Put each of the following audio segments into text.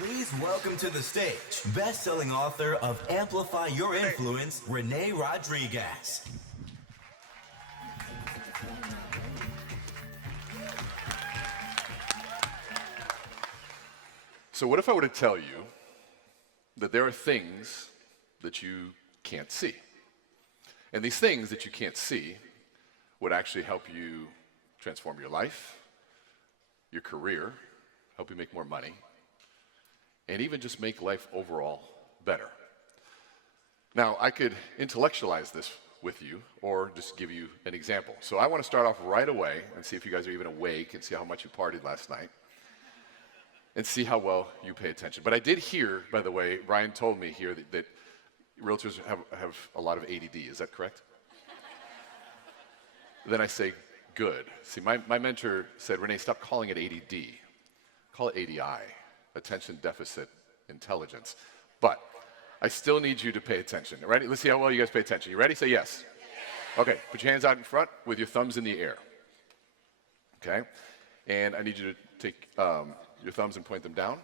Please welcome to the stage best-selling author of Amplify Your Influence, Rene Rodriguez. So what if I were to tell you that there are things that you can't see? And these things that you can't see would actually help you transform your life, your career, help you make more money, and even just make life overall better. Now, I could intellectualize this with you or just give you an example. So I want to start off right away and see if you guys are even awake and see how much you partied last night and see how well you pay attention. But I did hear, by the way, Brian told me here that realtors have a lot of ADD. Is that correct? Then I say, good. See, my mentor said, Rene, stop calling it ADD. Call it ADI, attention deficit intelligence. But I still need you to pay attention. Ready? Let's see how well you guys pay attention. You ready? Say yes. Okay, put your hands out in front with your thumbs in the air. Okay? And I need you to take your thumbs and point them down.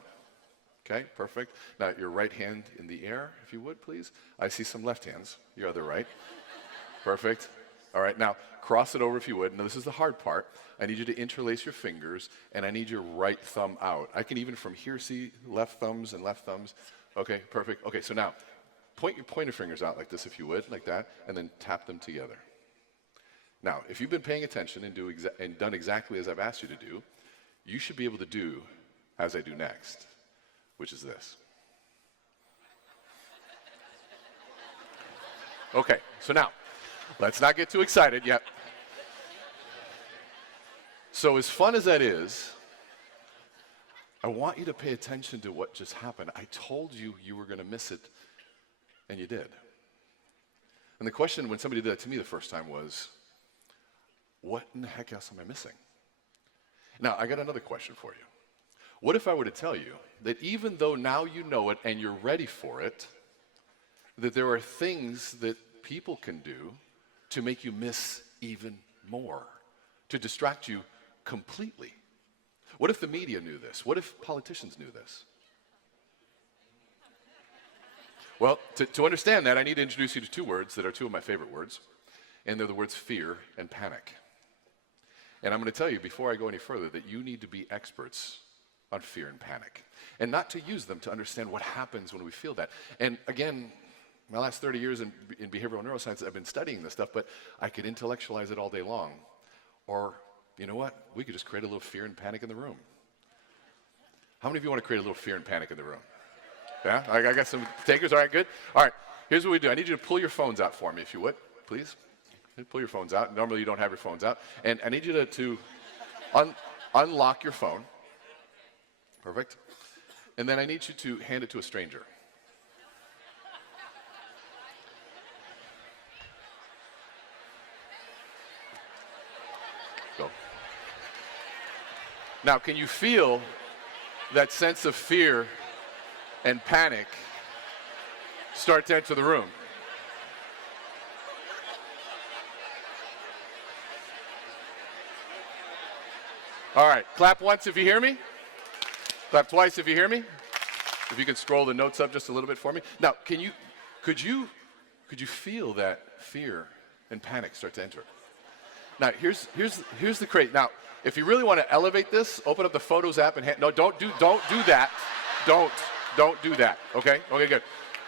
Okay, perfect. Now your right hand in the air, if you would, please. I see some left hands. Your other right. Perfect. All right, now cross it over if you would. Now this is the hard part. I need you to interlace your fingers, and I need your right thumb out. I can even from here see left thumbs and left thumbs. Okay, perfect. Okay, so now point your pointer fingers out like this if you would, like that, and then tap them together. Now, if you've been paying attention and done exactly as I've asked you to do, you should be able to do as I do next, which is this. Okay, so now, let's not get too excited yet. So as fun as that is, I want you to pay attention to what just happened. I told you you were going to miss it, and you did. And the question when somebody did that to me the first time was, what in the heck else am I missing? Now, I got another question for you. What if I were to tell you that even though now you know it and you're ready for it, that there are things that people can do to make you miss even more, to distract you completely? What if the media knew this? What if politicians knew this? Well, to understand that, I need to introduce you to two words that are two of my favorite words, and they're the words fear and panic. And I'm going to tell you before I go any further that you need to be experts on fear and panic, and not to use them to understand what happens when we feel that. And again, my last 30 years in behavioral neuroscience, I've been studying this stuff, but I could intellectualize it all day long. Or, you know what? We could just create a little fear and panic in the room. How many of you want to create a little fear and panic in the room? Yeah? I got some takers. All right, good. All right, here's what we do. I need you to pull your phones out for me, if you would, please. Pull your phones out. Normally, you don't have your phones out. And I need you to unlock your phone. Perfect. And then I need you to hand it to a stranger. Go. Now, can you feel that sense of fear and panic start to enter the room? All right, clap once if you hear me. Clap twice if you hear me. If you can scroll the notes up just a little bit for me. Now, could you feel that fear and panic start to enter? Now, here's the crazy. Now, if you really want to elevate this, open up the Photos app and no, don't do that. Don't do that. Okay? Okay, good.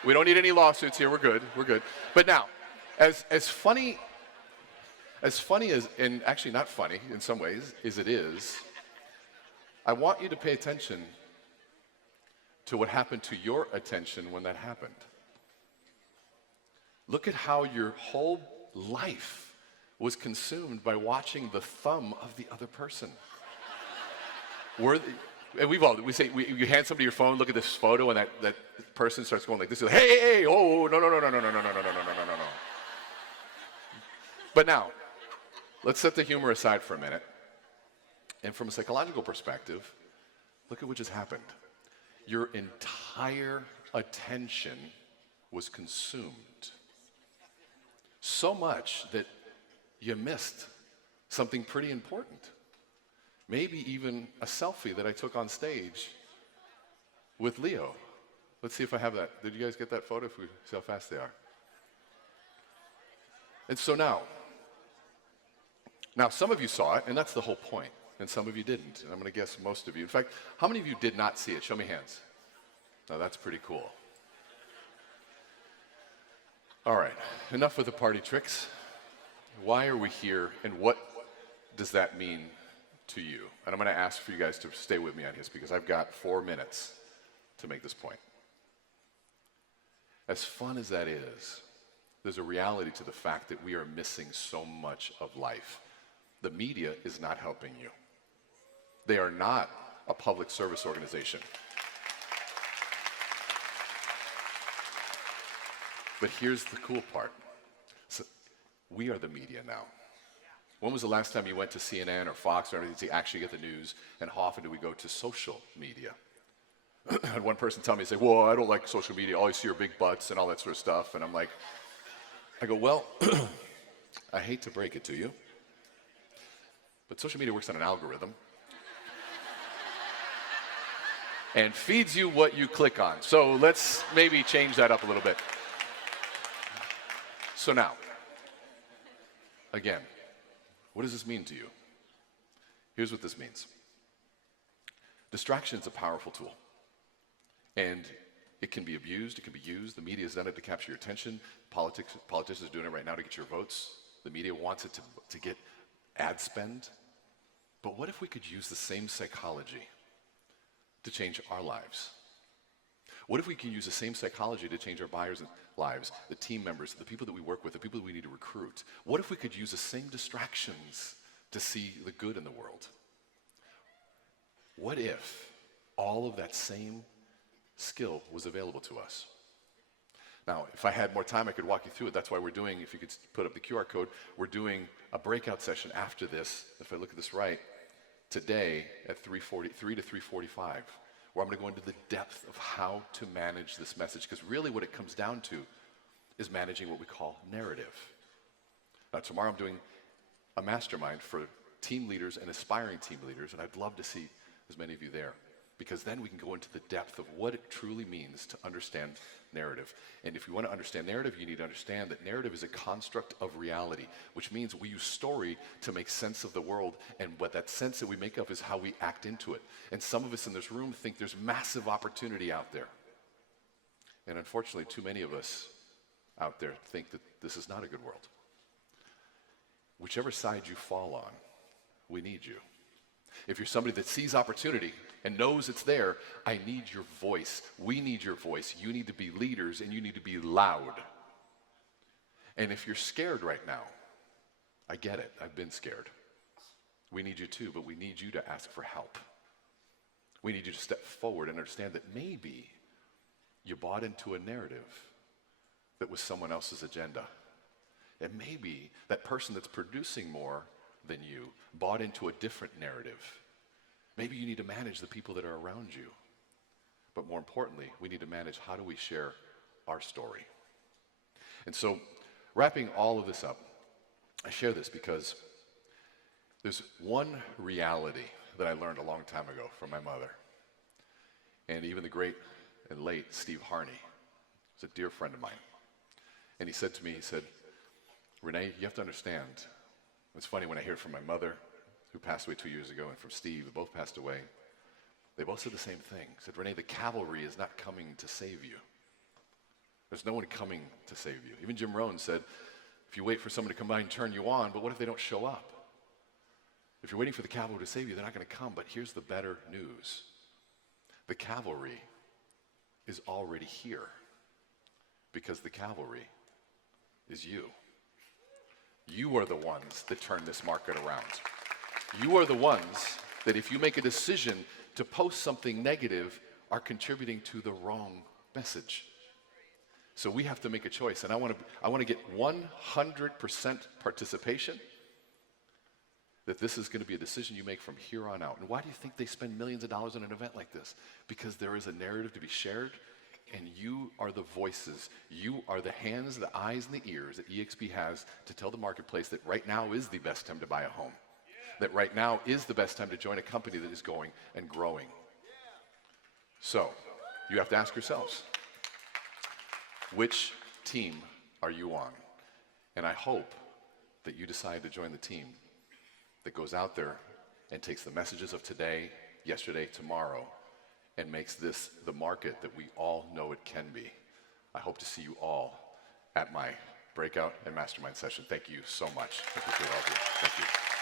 We don't need any lawsuits here. We're good. But now, as funny as, and actually not funny in some ways, as it is, I want you to pay attention to what happened to your attention when that happened. Look at how your whole life was consumed by watching the thumb of the other person. And we say, you hand somebody your phone, look at this photo, and that person starts going like this, hey, oh, no. But now, let's set the humor aside for a minute. And from a psychological perspective, look at what just happened. Your entire attention was consumed. So much that you missed something pretty important. Maybe even a selfie that I took on stage with Leo. Let's see if I have that. Did you guys get that photo? If we see how fast they are. And so now some of you saw it, and that's the whole point, and some of you didn't. And I'm going to guess most of you. In fact, how many of you did not see it? Show me hands. Now that's pretty cool. All right, enough with the party tricks. Why are we here, and what does that mean to you? And I'm going to ask for you guys to stay with me on this because I've got 4 minutes to make this point. As fun as that is, there's a reality to the fact that we are missing so much of life. The media is not helping you. They are not a public service organization. But here's the cool part. So we are the media now. When was the last time you went to CNN or Fox or anything to actually get the news? And how often do we go to social media? I had one person tell me, say, well, I don't like social media. All I see are big butts and all that sort of stuff. And I'm like, I go, well, I hate to break it to you, but social media works on an algorithm and feeds you what you click on. So let's maybe change that up a little bit. So now, again, what does this mean to you? Here's what this means. Distraction is a powerful tool. And it can be abused, it can be used. The media has done it to capture your attention. Politicians are doing it right now to get your votes. The media wants it to get ad spend. But what if we could use the same psychology to change our lives? What if we can use the same psychology to change our buyers' lives, the team members, the people that we work with, the people that we need to recruit? What if we could use the same distractions to see the good in the world? What if all of that same skill was available to us? Now, if I had more time, I could walk you through it. That's why we're doing, if you could put up the QR code, we're doing a breakout session after this, if I look at this right, today at 3 to 3:45, where I'm going to go into the depth of how to manage this message, because really what it comes down to is managing what we call narrative. Now, tomorrow I'm doing a mastermind for team leaders and aspiring team leaders, and I'd love to see as many of you there, because then we can go into the depth of what it truly means to understand narrative. And if you want to understand narrative, you need to understand that narrative is a construct of reality, which means we use story to make sense of the world, and what that sense that we make of is how we act into it. And some of us in this room think there's massive opportunity out there. And unfortunately, too many of us out there think that this is not a good world. Whichever side you fall on, we need you. If you're somebody that sees opportunity and knows it's there, I need your voice. We need your voice. You need to be leaders, and you need to be loud. And if you're scared right now, I get it. I've been scared. We need you too, but we need you to ask for help. We need you to step forward and understand that maybe you bought into a narrative that was someone else's agenda. And maybe that person that's producing more than you bought into a different narrative. Maybe you need to manage the people that are around you. But more importantly, we need to manage how do we share our story. And so, wrapping all of this up, I share this because there's one reality that I learned a long time ago from my mother. And even the great and late Steve Harney was a dear friend of mine. And he said to me, he said, Rene, you have to understand. It's funny when I hear it from my mother, who passed away 2 years ago, and from Steve, who both passed away. They both said the same thing. Said, Rene, the cavalry is not coming to save you. There's no one coming to save you. Even Jim Rohn said, if you wait for someone to come by and turn you on, but what if they don't show up? If you're waiting for the cavalry to save you, they're not going to come. But here's the better news. The cavalry is already here, because the cavalry is you. You are the ones that turn this market around. You are the ones that, if you make a decision to post something negative, are contributing to the wrong message. So we have to make a choice, and I want to get 100% participation, that this is going to be a decision you make from here on out. And why do you think they spend millions of dollars on an event like this? Because there is a narrative to be shared, and you are the voices. You are the hands, the eyes, and the ears that eXp has to tell the marketplace that right now is the best time to buy a home. That right now is the best time to join a company that is going and growing. So, you have to ask yourselves, which team are you on? And I hope that you decide to join the team that goes out there and takes the messages of today, yesterday, tomorrow, and makes this the market that we all know it can be. I hope to see you all at my breakout and mastermind session. Thank you so much. I appreciate all of you. Thank you.